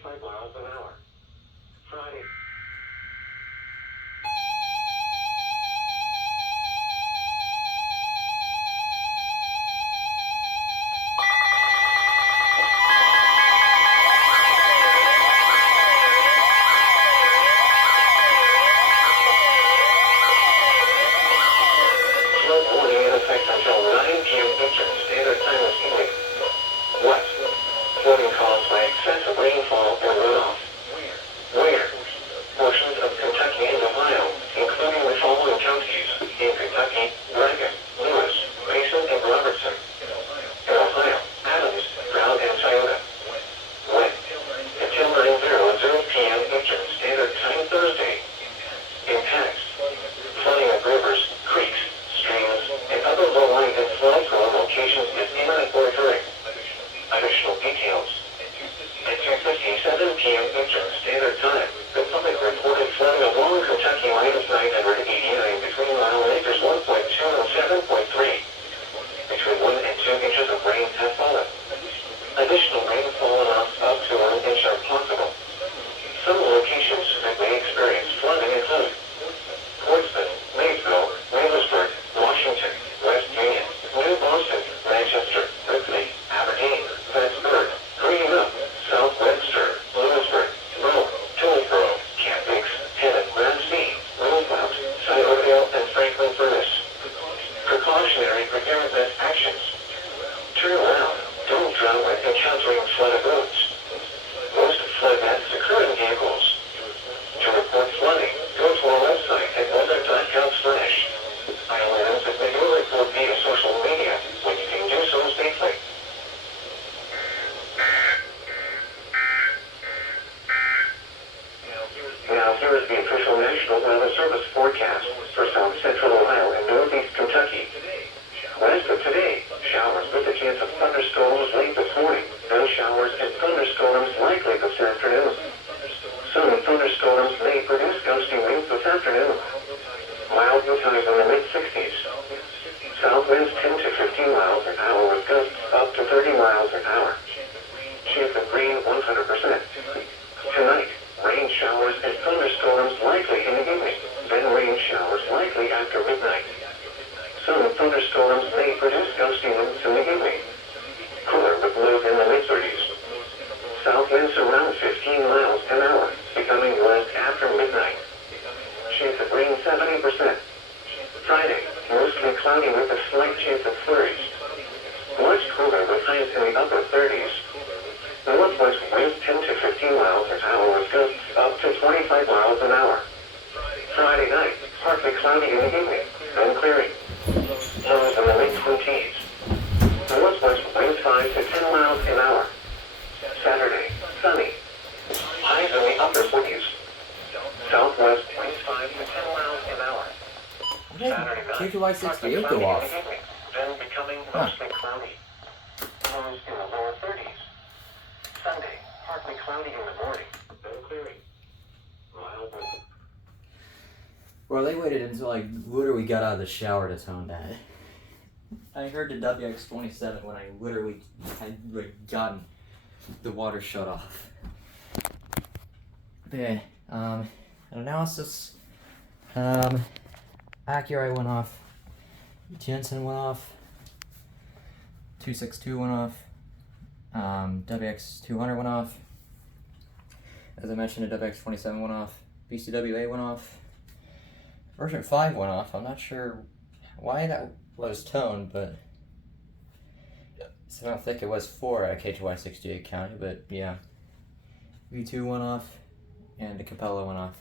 25 miles an hour. Friday. Flood warning in effect until 9 p.m. Eastern Standard Time this evening. What? Flooding caused by excessive rainfall or runoff. Where? Portions of Kentucky and Ohio, including the following counties: in Kentucky, Rankin, Lewis, Mason, and Robertson. In Ohio, Adams, Brown, and Tioga. When? Until 9:00 p.m. Eastern Standard Time Thursday. Impacts: flooding of rivers, creeks, streams, and other low-lying and flood-prone locations is imminent or occurring. Additional details. At 2:57 p.m. Eastern Standard Time, the public reported flooding along Kentucky -989 between mile and acres 1.2 and 7.3. Between 1 and 2 inches of rain has fallen. Additional rainfall amounts up to 1 inch are possible. Some locations that may experience flooding include Portsmouth, Maysville, Waynesburg, Washington, West Union, New Boston, Manchester, Ripley, Aberdeen, Pittsburgh, Greenup, South Webster, Lewisburg, Rome, Tollsboro, Campix, Hennet, Grassy, Roosevelt, Sciotoville, and Franklin Furnace. Precautionary preparedness actions. Turn around. Don't drown when encountering flooded roads. Most flood events occur in vehicles. To report flooding, go to our website at weather.gov/. I only ask that you report via social media when you can do so safely. Now here is the official National Weather Service forecast for South Central Ohio and Northeast Kentucky. West of today, showers with a chance of thunderstorms late this morning, then showers and thunderstorms likely this afternoon. Some thunderstorms may produce gusty winds this afternoon. Mild wind highs in the mid-60s. South winds 10 to 15 miles an hour with gusts up to 30 miles an hour. Chance of rain 100%. Tonight, rain showers and thunderstorms likely in the evening, then rain showers likely after midnight. Some thunderstorms may produce gusty winds in the evening. Cooler with lows in the mid-30s. South winds around 15 miles an hour, becoming west after midnight. Chance of rain 70%. Friday, mostly cloudy with a slight chance of flurries. Much cooler with highs in the upper 30s. Northwest winds 10 to 15 miles an hour with gusts up to 25 miles an hour. Friday night, partly cloudy in the evening, then clearing. Lows in the mid-20s. Northwest winds 5 to 10 miles an hour. Saturday, sunny. Highs in the upper 40s. Southwest winds 5 to 10 miles an hour. Saturday night, KTY 68 go off. Then becoming mostly cloudy. Lows in the lower 30s. Sunday, partly cloudy in the morning, then clearing. Mild wind. Well, they waited until I literally got out of the shower to tone that. I heard the WX27 when I literally had gotten the water shut off. Okay, analysis. Acura went off. Jensen went off. 262 went off. WX200 went off. As I mentioned, the WX27 went off. BCWA went off. Version 5 went off. I'm not sure why that was toned, but so I don't think it was for a KTY 68 county, but yeah. V2 went off, and the Capella went off.